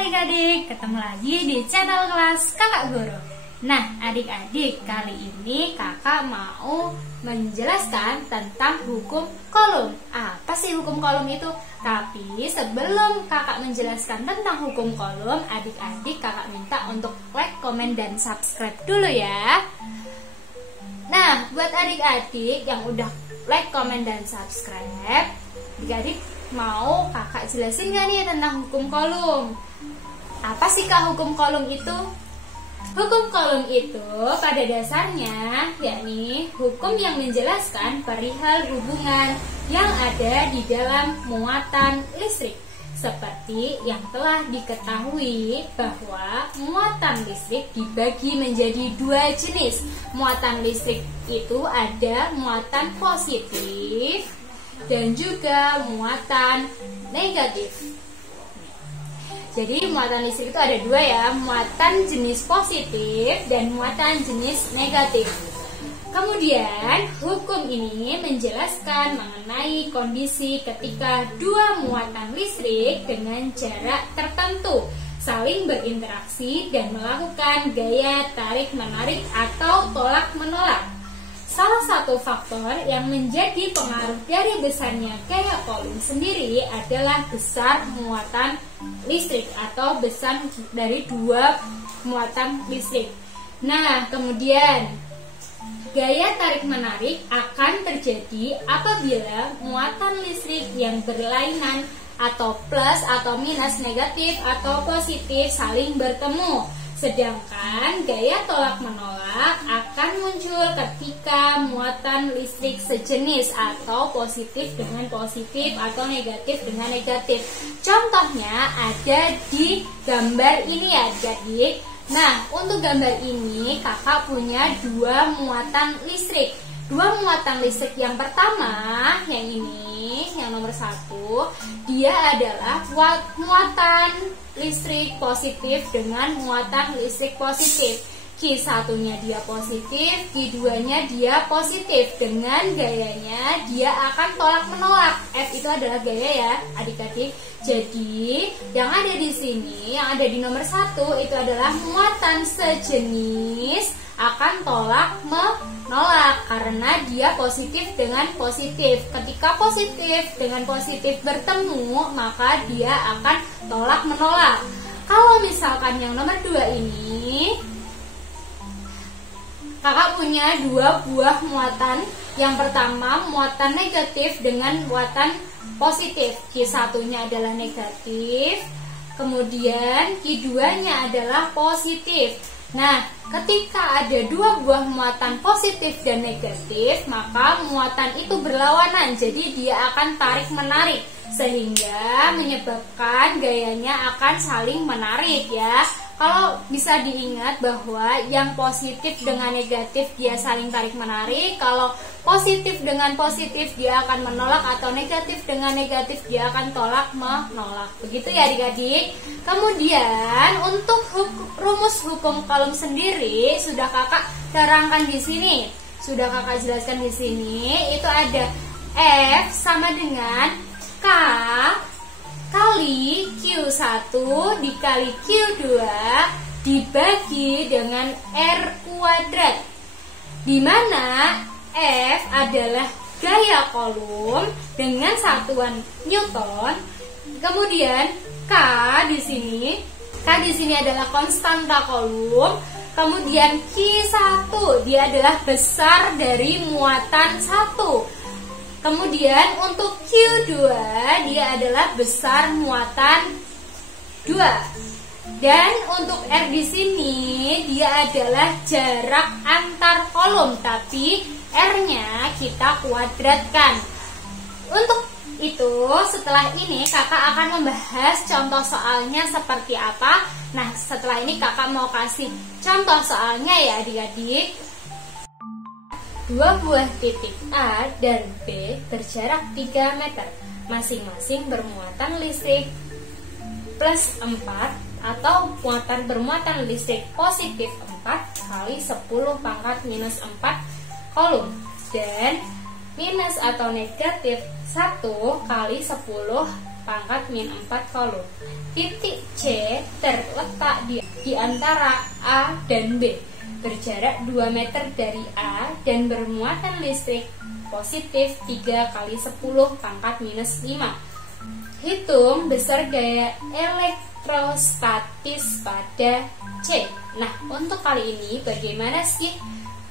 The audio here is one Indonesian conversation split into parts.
adik-adik, ketemu lagi di channel kelas Kakak Guru. Nah adik-adik, kali ini kakak mau menjelaskan tentang hukum kolom. Apa sih hukum kolom itu? Tapi sebelum kakak menjelaskan tentang hukum kolom, adik-adik kakak minta untuk like, komen, dan subscribe dulu ya. Nah buat adik-adik yang udah like, komen, dan subscribe, adik-adik mau kakak jelasin gak nih tentang hukum kolom? Apa sih kak hukum kolom itu? Hukum kolom itu pada dasarnya yakni hukum yang menjelaskan perihal hubungan yang ada di dalam muatan listrik. Seperti yang telah diketahui bahwa muatan listrik dibagi menjadi dua jenis. Muatan listrik itu ada muatan positif dan juga muatan negatif. Jadi muatan listrik itu ada dua ya, muatan jenis positif dan muatan jenis negatif. Kemudian hukum ini menjelaskan mengenai kondisi ketika dua muatan listrik dengan jarak tertentu saling berinteraksi dan melakukan gaya tarik-menarik atau tolak-menolak. Salah satu faktor yang menjadi pengaruh dari besarnya gaya kolom sendiri adalah besar muatan listrik atau besar dari dua muatan listrik. Nah, kemudian gaya tarik-menarik akan terjadi apabila muatan listrik yang berlainan atau plus atau minus, negatif atau positif saling bertemu. Sedangkan gaya tolak-menolak akan muncul ketika muatan listrik sejenis atau positif dengan positif atau negatif dengan negatif. Contohnya ada di gambar ini ya adik-adik. Nah, untuk gambar ini kakak punya dua muatan listrik. Dua muatan listrik yang pertama, yang ini, yang nomor 1, dia adalah muatan listrik positif dengan muatan listrik positif. Q1-nya dia positif, Q2-nya dia positif. Dengan gayanya dia akan tolak-menolak. F itu adalah gaya ya adik-adik. Jadi yang ada di sini, yang ada di nomor 1 itu adalah muatan sejenis akan tolak-menolak karena dia positif dengan positif. Ketika positif dengan positif bertemu, maka dia akan tolak-menolak. Kalau misalkan yang nomor 2 ini, kakak punya dua buah muatan. Yang pertama muatan negatif dengan muatan positif. Q1-nya adalah negatif, kemudian Q2-nya adalah positif. Nah, ketika ada dua buah muatan positif dan negatif, maka muatan itu berlawanan. Jadi dia akan tarik-menarik sehingga menyebabkan gayanya akan saling menarik ya. Kalau bisa diingat bahwa yang positif dengan negatif dia saling tarik-menarik, kalau positif dengan positif dia akan menolak, atau negatif dengan negatif dia akan tolak-menolak. Begitu ya adik-adik. Kemudian untuk rumus hukum kolom sendiri sudah kakak terangkan di sini. Sudah kakak jelaskan di sini. Itu ada F sama dengan K kali Q1 dikali Q2 dibagi dengan R kuadrat, di mana F adalah gaya kolom dengan satuan Newton. Kemudian K di sini adalah konstanta kolom. Kemudian Q1 dia adalah besar dari muatan 1. Kemudian untuk Q2 dia adalah besar muatan 2. Dan untuk R di sini dia adalah jarak antar kolom, tapi R-nya kita kuadratkan. Untuk itu setelah ini kakak akan membahas contoh soalnya seperti apa. Nah setelah ini kakak mau kasih contoh soalnya ya adik-adik. Dua buah titik A dan B berjarak 3 meter, masing-masing bermuatan listrik plus 4 atau muatan bermuatan listrik positif 4 kali 10 pangkat minus 4 kolom, dan minus atau negatif 1 kali 10 pangkat min 4 kolom. Titik C terletak di antara A dan B, berjarak 2 meter dari A dan bermuatan listrik positif 3 kali 10 pangkat minus 5. Hitung besar gaya elektrostatis pada C. Nah, untuk kali ini bagaimana sih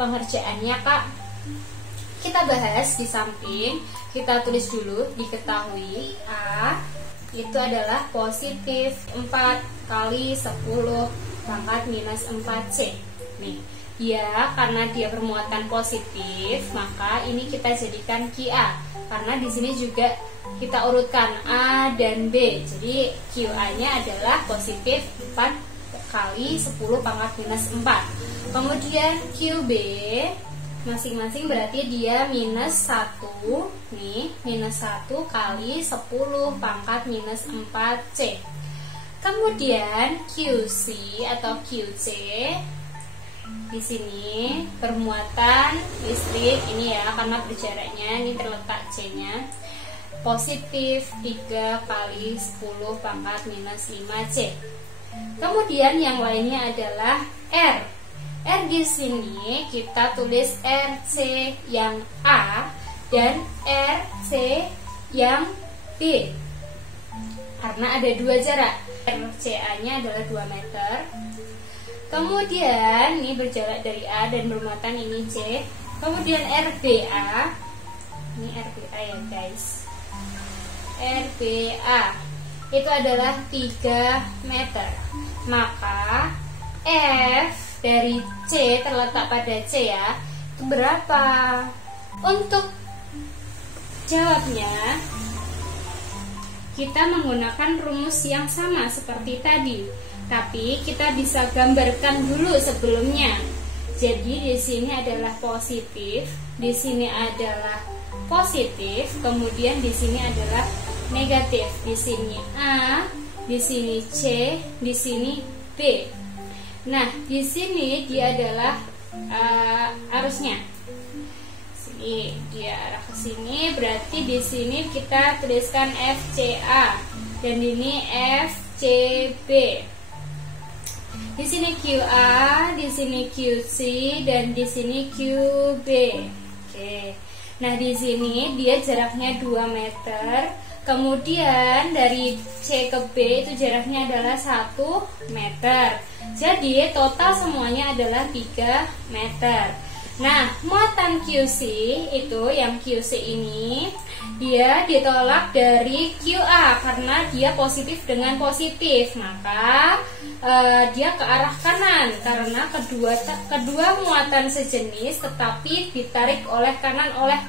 pengerjaannya, Kak? Kita bahas di samping. Kita tulis dulu, diketahui A itu adalah positif 4 kali 10 pangkat minus 4C. Nih, ya karena dia bermuatan positif, maka ini kita jadikan QA. Karena di sini juga kita urutkan A dan B. Jadi QA-nya adalah positif 4 kali 10 pangkat minus 4. Kemudian QB masing-masing berarti dia minus 1. Nih, minus 1 kali 10 pangkat minus 4C. Kemudian QC atau QC di sini bermuatan listrik ini ya, karena berjaraknya ini terletak C-nya positif 3 kali 10 pangkat minus 5C. Kemudian yang lainnya adalah R. R di sini kita tulis RC yang A dan RC yang B. Karena ada dua jarak. RCA-nya adalah 2 meter. Kemudian ini berjarak dari A dan bermuatan ini C. Kemudian RBA. Ini RBA ya, guys. RBA itu adalah 3 meter. Maka F dari C terletak pada C ya, itu berapa? Untuk jawabnya kita menggunakan rumus yang sama seperti tadi, tapi kita bisa gambarkan dulu sebelumnya. Jadi di sini adalah positif, di sini adalah positif, kemudian di sini adalah negatif. Di sini A, di sini C, di sini B. Nah, di sini dia adalah arusnya. Sini dia arah ke sini, berarti di sini kita tuliskan FCA dan ini FCB. Di sini QA, di sini QC dan di sini QB. Oke. Nah, di sini dia jaraknya 2 meter. Kemudian dari C ke B itu jaraknya adalah 1 meter. Jadi total semuanya adalah 3 meter. Nah, muatan QC itu yang QC ini dia ditolak dari QA karena dia positif dengan positif. Maka dia ke arah kanan karena kedua muatan sejenis tetapi ditarik oleh kanan oleh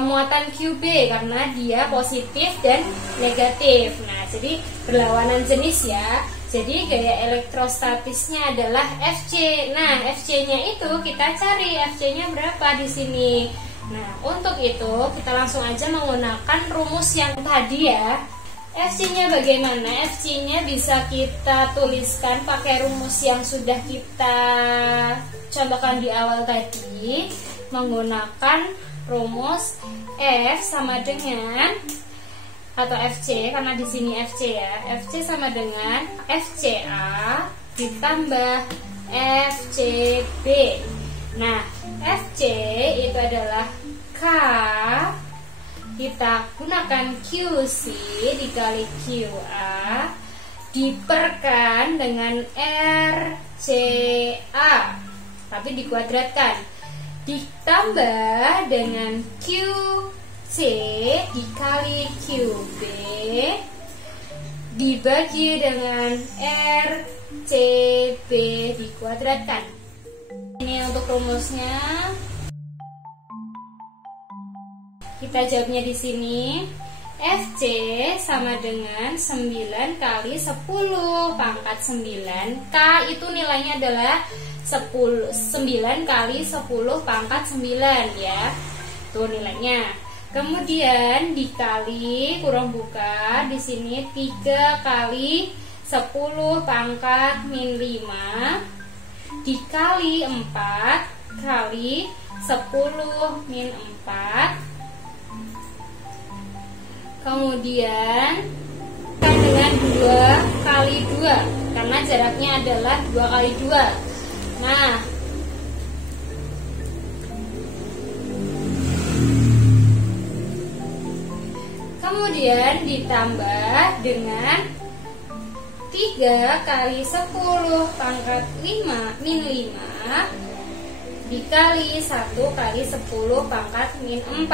muatan QB karena dia positif dan negatif. Nah, jadi berlawanan jenis ya. Jadi gaya elektrostatisnya adalah FC. Nah, FC-nya itu kita cari FC-nya berapa di sini. Nah, untuk itu kita langsung aja menggunakan rumus yang tadi ya. FC-nya bagaimana? FC-nya bisa kita tuliskan pakai rumus yang sudah kita contohkan di awal tadi, menggunakan rumus F sama dengan atau FC karena di sini FC ya. FC sama dengan FCA ditambah FCB. Nah, FC itu adalah K, kita gunakan QC dikali QA diperkan dengan RCA tapi dikuadratkan, ditambah dengan QC dikali QB dibagi dengan RCB dikuadratkan. Ini untuk rumusnya. Kita jawabnya di sini. FC sama dengan 9 kali 10 pangkat 9. K itu nilainya adalah 9 kali 10 pangkat 9 ya. Tuh nilainya. Kemudian dikali kurang buka di sini 3 kali 10 pangkat min 5 dikali 4 kali 10 min 4. Kemudian dengan 2 kali 2 karena jaraknya adalah 2 kali 2. Nah, kemudian ditambah dengan 3 kali 10 pangkat 5 min 5 dikali 1 kali 10 pangkat min 4.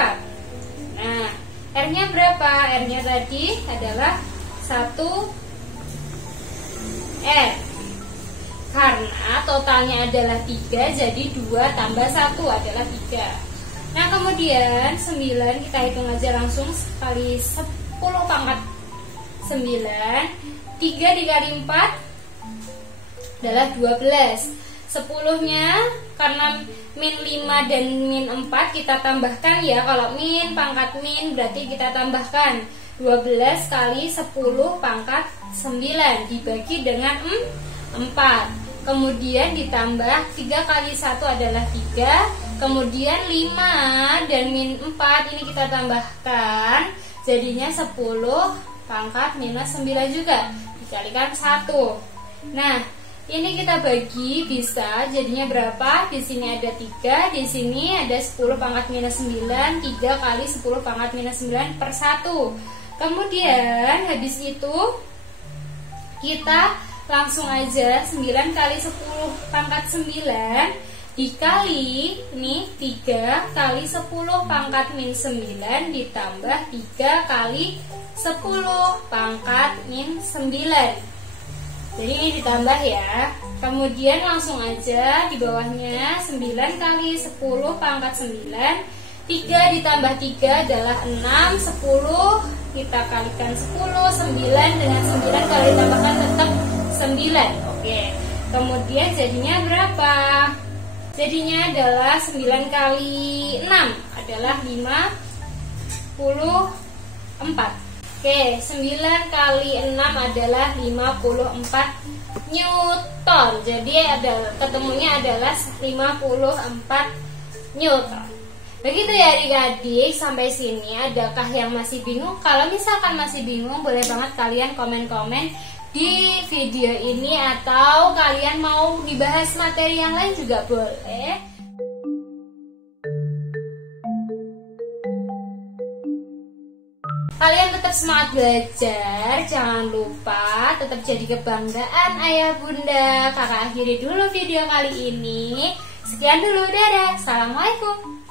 Nah, R-nya berapa? R-nya tadi adalah 1 R. Karena totalnya adalah 3, jadi 2 tambah 1 adalah 3. Nah, kemudian 9 kita hitung aja langsung kali 10 pangkat 9. 3 dikali 4 adalah 12. 10-nya karena min 5 dan min 4 kita tambahkan ya. Kalau min pangkat min berarti kita tambahkan 12 kali 10 pangkat 9 dibagi dengan 4. Kemudian ditambah 3 kali 1 adalah 3. Kemudian 5 dan min 4 ini kita tambahkan, jadinya 10 pangkat minus 9 juga dikalikan 1. Nah, ini kita bagi bisa jadinya berapa? Di sini ada 3, di sini ada 10 pangkat minus 9. 3 kali 10 pangkat minus 9 per 1. Kemudian habis itu kita langsung aja 9 kali 10 pangkat 9 dikali ini 3 kali 10 pangkat min 9 ditambah 3 kali 10 pangkat min 9. Jadi ini ditambah ya. Kemudian langsung aja di bawahnya 9 kali 10 pangkat 9. 3 ditambah 3 adalah 6. 10 kita kalikan 10. 9 dengan 9 kalau ditambahkan tetap 9. Oke. Kemudian jadinya berapa? Jadinya adalah 9 kali 6 adalah 54. Oke, 9 kali 6 adalah 54 Newton. Jadi ketemunya adalah 54 Newton. Begitu ya adik-adik, sampai sini adakah yang masih bingung? Kalau misalkan masih bingung, boleh banget kalian komen-komen di video ini, atau kalian mau dibahas materi yang lain juga boleh. Kalian tetap semangat belajar, jangan lupa tetap jadi kebanggaan ayah bunda. Kakak akhiri dulu video kali ini. Sekian dulu, dadah. Assalamualaikum.